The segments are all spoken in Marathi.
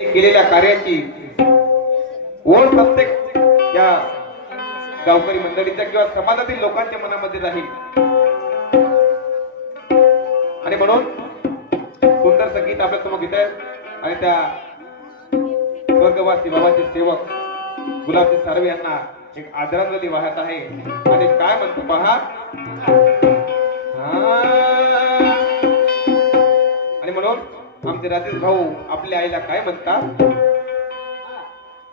केलेल्या कार्याची ओढ प्रत्येक या गावकरी मंडळीच्या किंवा समाजातील लोकांच्या मनामध्ये राहील. आणि म्हणून सुंदर संगीत आपल्यासमोर घेत आहे आणि त्या स्वर्गवासी बाबाचे सेवक गुलाबजी सार्वे यांना एक आदरांजली वाहत आहे. आणि काय म्हणतो पहा? हा. आमचे राजेश भाऊ आपल्या आईला काय म्हणतात?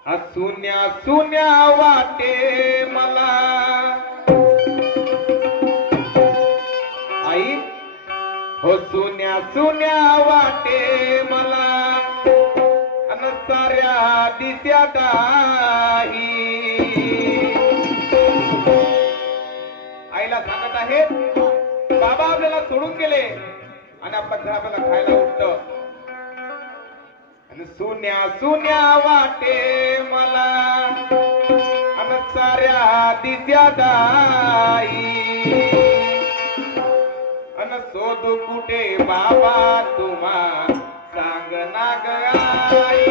हा सुन्या सुन्या वाटे मला. आई? हो सुन्या सुन्या वाटे मला. अन साऱ्या दित्या दाही आईला सांगत आहेत बाबा आपल्याला सोडून गेले. आणि आपल्या घर आपल्याला खायला उठत. सुन्या सुन्या वाटे मला. अन साऱ्या दित्या दाई अन शोध कुठे बाबा तुम्हा? सांग ना गाई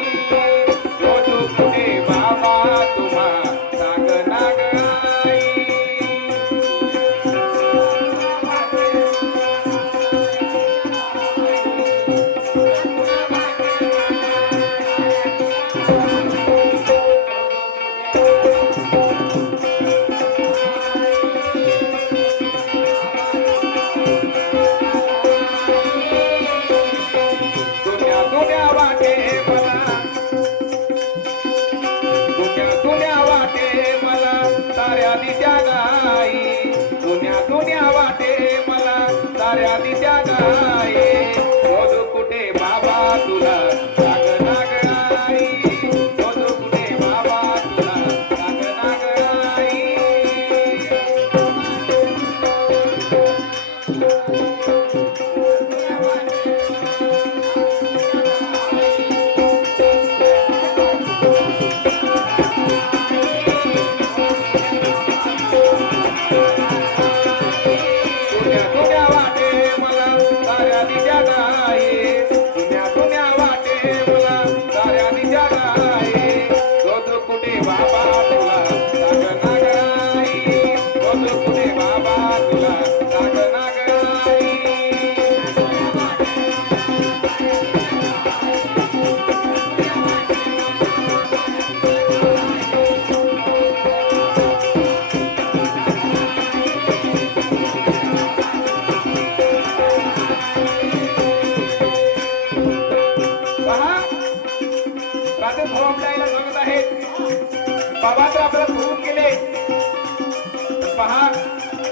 पहा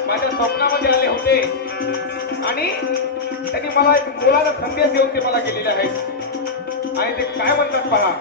माझ्या स्वप्नामध्ये आले होते. आणि त्यांनी मला एक मुलाला संदेश देऊन ते मला गेलेले आहेत. आणि ते काय म्हणतात पहा?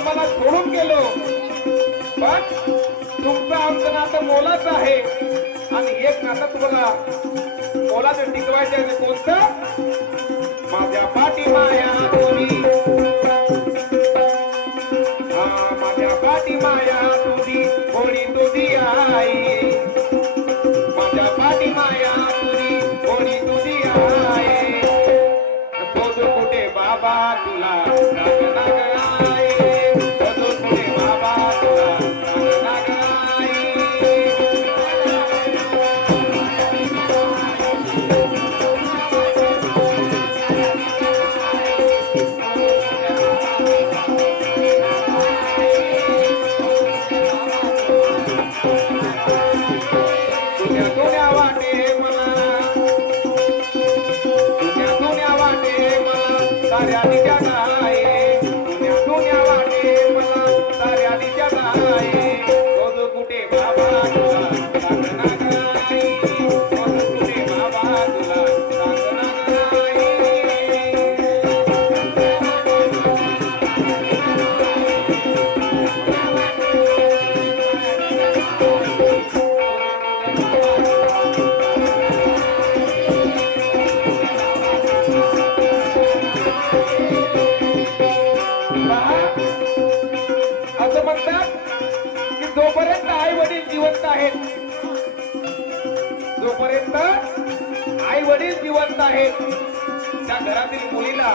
तुम्हाला सोडून गेलो. पण तुमचं आमचं नातं मोलाच आहे. आणि एक नातं तुम्हाला मोलाचं टिकवायचं आहे कोणतं? माझ्या पाठी माया तुझी हा माझ्या पाठी माया तुझी होळी तुझी आई. माझ्या पाठी माया तुझी होळी तुझी आई. शोधू कुठे बाबा तुला जिवंत आहेत त्या घरातील मुलीला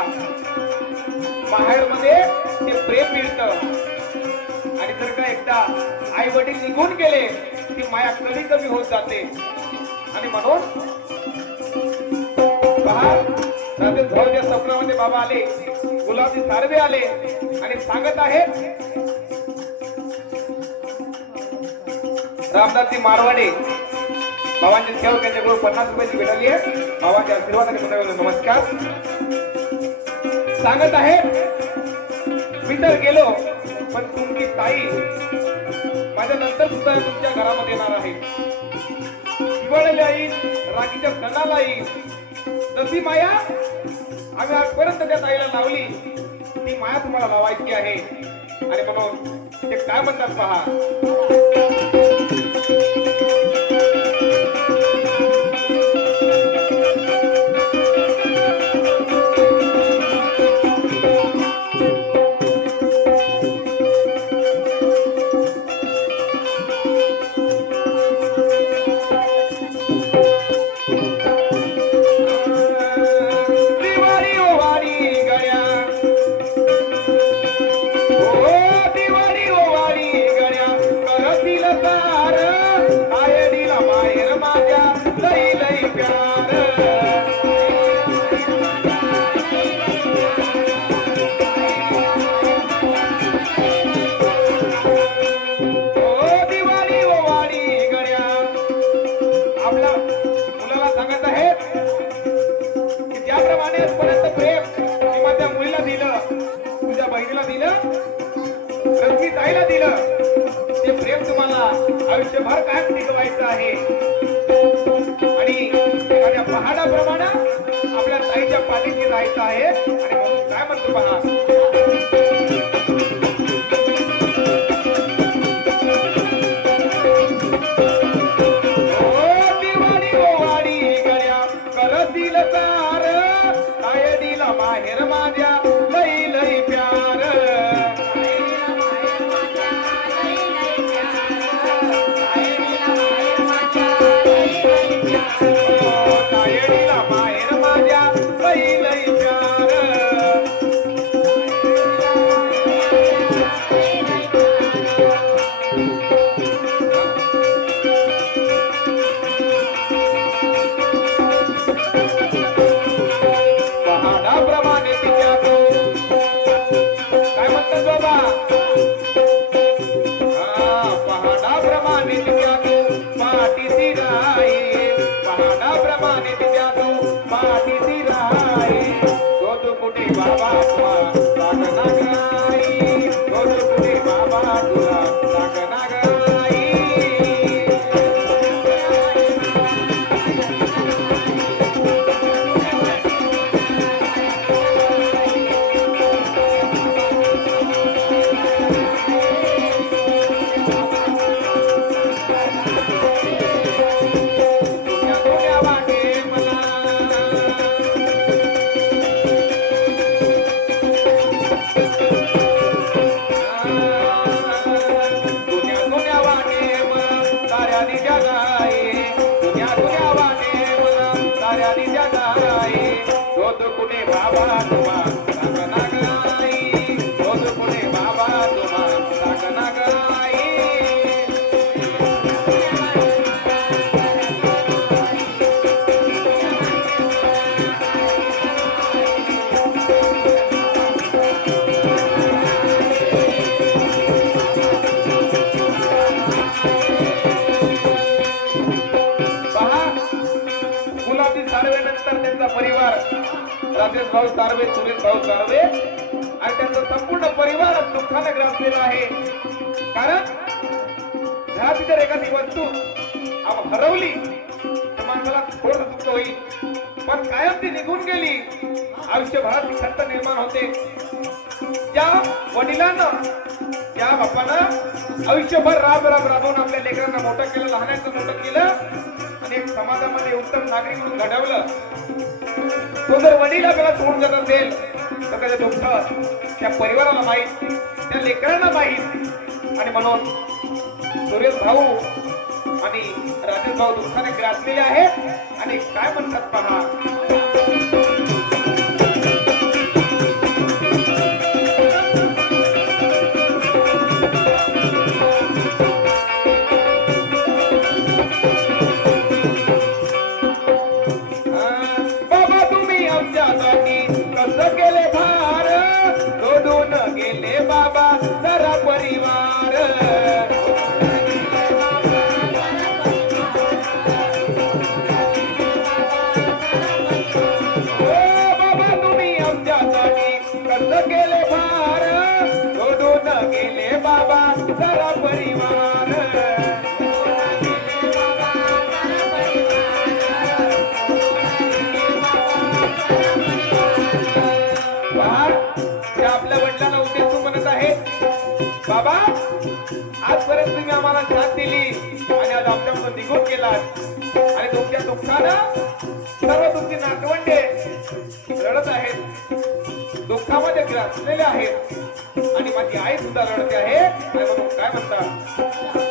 बाहेर मध्ये ते प्रेम मिळत. आणि जर का एकदा आई वडील निघून गेले ती माया कमी कमी होत जाते. आणि म्हणून सपनामध्ये स्वप्नामध्ये बाबा आले गुलाबी सारवे आले आणि सांगत आहेत रामदासजी मारवाडे बाबांची सेवक त्यांच्याकडून पन्नास रुपयाची भेटली आहे. बाबांच्या आशीर्वादाने नमस्कार. सांगत आहे मी तर गेलो पण तुमची ताई माझ्या नंतर सुद्धा तुमच्या घरामध्ये येणार आहे. दिवाळीला येईल राखीच्या सणाला येईल. तशी माया आम्ही आजपर्यंत त्या ताईला लावली ती माया तुम्हाला लावायची आहे. आणि म्हणून ते काय म्हणतात पहा? करतील तार आयडीला माहेर माझ्या? कुठे पहा भाऊ सार्वे सुरेश भाऊ सार्वे. आणि त्यांचा संपूर्ण परिवार दुःखाने ग्रासलेला आहे. कारण घरात जर एखादी वस्तू आपण हरवली तर माणसाला थोडं दुःख होईल. पण कायम ती निघून गेली. आयुष्यभरात ती खंत निर्माण होते. त्या वडिलांना त्या बापानं आयुष्यभर राब राब राबवून आपल्या लेकरांना मोठं केलं लहानाचं मोठं केलं. एक समाजामध्ये उत्तम नागरिक म्हणून घडवलं. तो जर वडील आपल्याला सोडून जात असेल तर त्याचं दुःख त्या परिवाराला माहीत त्या लेकरांना माहीत. आणि म्हणून सुरेश भाऊ आणि राजेश भाऊ दुःखाने ग्रासलेले आहेत. आणि काय म्हणतात पहा आजपर्यंत तुम्ही आम्हाला साथ दिली. आणि आज आमच्याकडून निघून गेलात. आणि तुमच्या दुःखानं सर्व तुमची नातवंडे रडत आहेत. दुःखामध्ये ग्रासलेले आहेत. आणि माझी आई सुद्धा रडते आहे. काय म्हणतात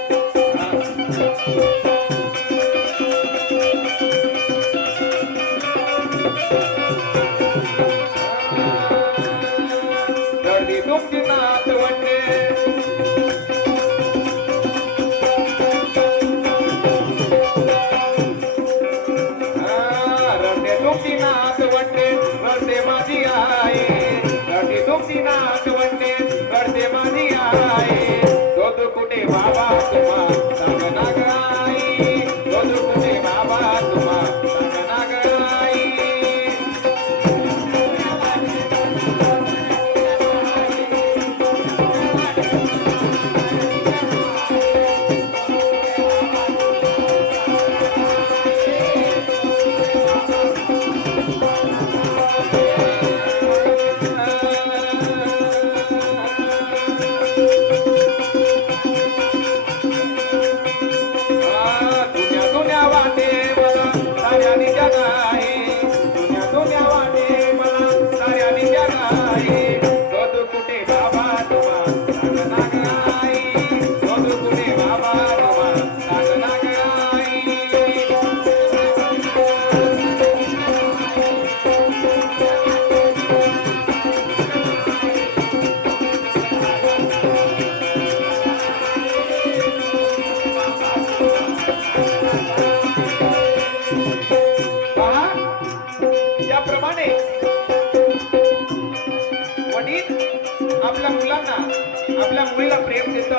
आपल्या मुलीला प्रेम देत.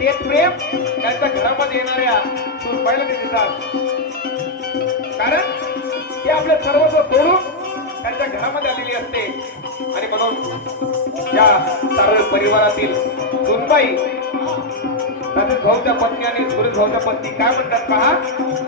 ते प्रेम त्यांच्या घरामध्ये येणाऱ्या सुनबाईला ते देतात. कारण ते आपले सर्वस्व सोडून त्यांच्या घरामध्ये आलेली असते. आणि म्हणून या सारळ परिवारातील सुनबाई तसेच भाऊच्या पत्नी आणि सुरेश भाऊच्या पत्नी काय म्हणतात पहा?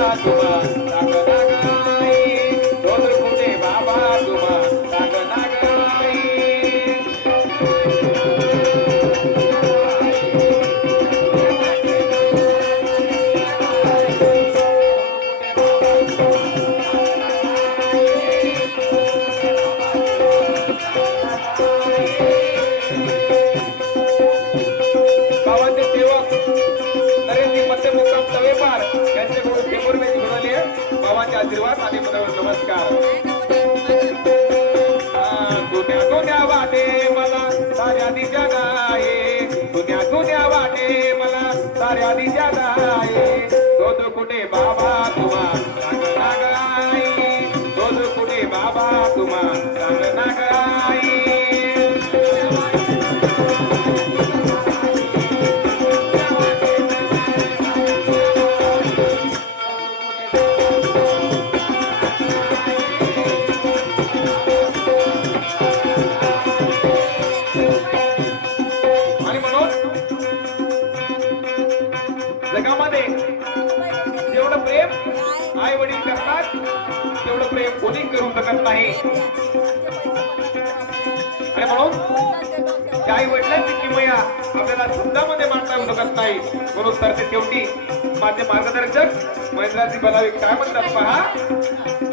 बाबा तुम्हा नाग दोन कुठे वडील करतात तेवढं प्रेम कोणी करू शकत नाही. आणि म्हणून त्या आई वडिलांची किमया आपल्याला शब्दामध्ये मांडता येऊ शकत नाही. म्हणून तर ते शेवटी माझे मार्गदर्शक महेंद्राजी बलावे काय म्हणतात पहा?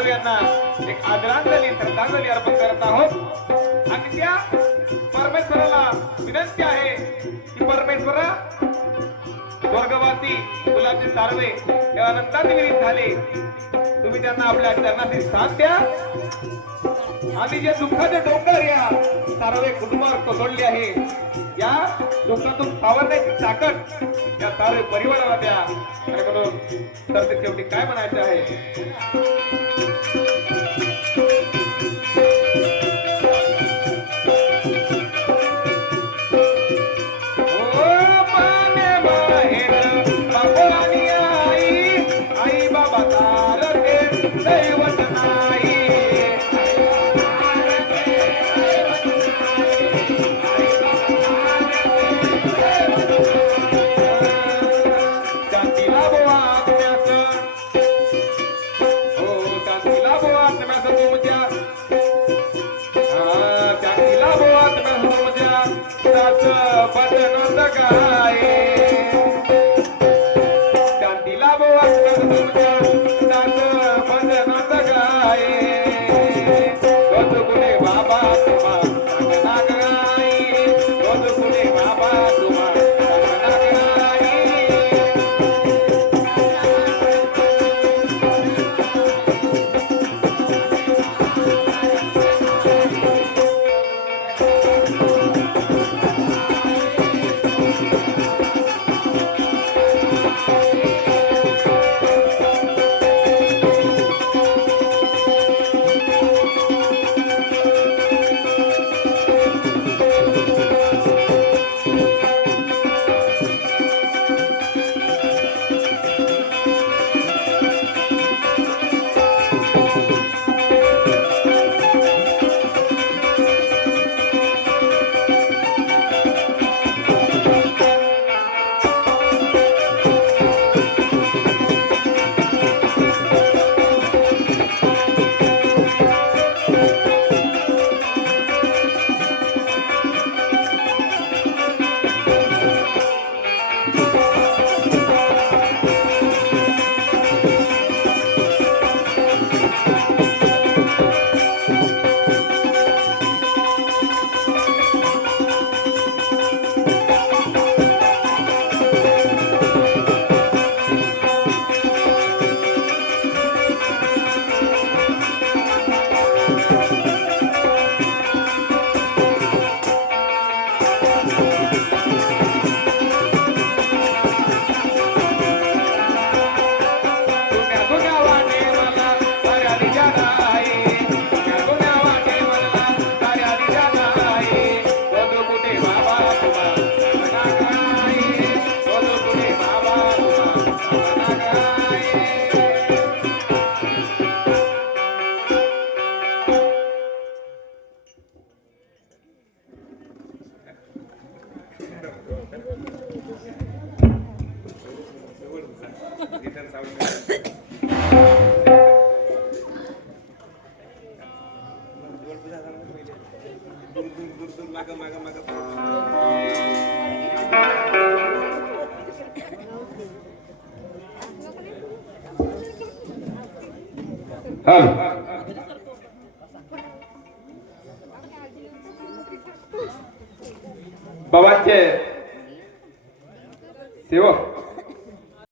गुलाबजी यांना एक आदरांजली श्रद्धांजली अर्पण करत आहोत. आणि त्या परमेश्वराला विनंती आहे की परमेश्वरा स्वर्गवासी गुलाबजी सारवे या आनंदाने विलीन झाले. तुम्ही त्यांना आपल्या चरणातील स्थान द्या. आणि जे दुःखाचे डोंगर या सारवे कुटुंबावर कोसळले आहे या दुःखातून सावरण्याची ताकद. या सारे परिवाराला द्या. आणि म्हणून तर ते शेवटी काय म्हणायचं आहे? Thank you.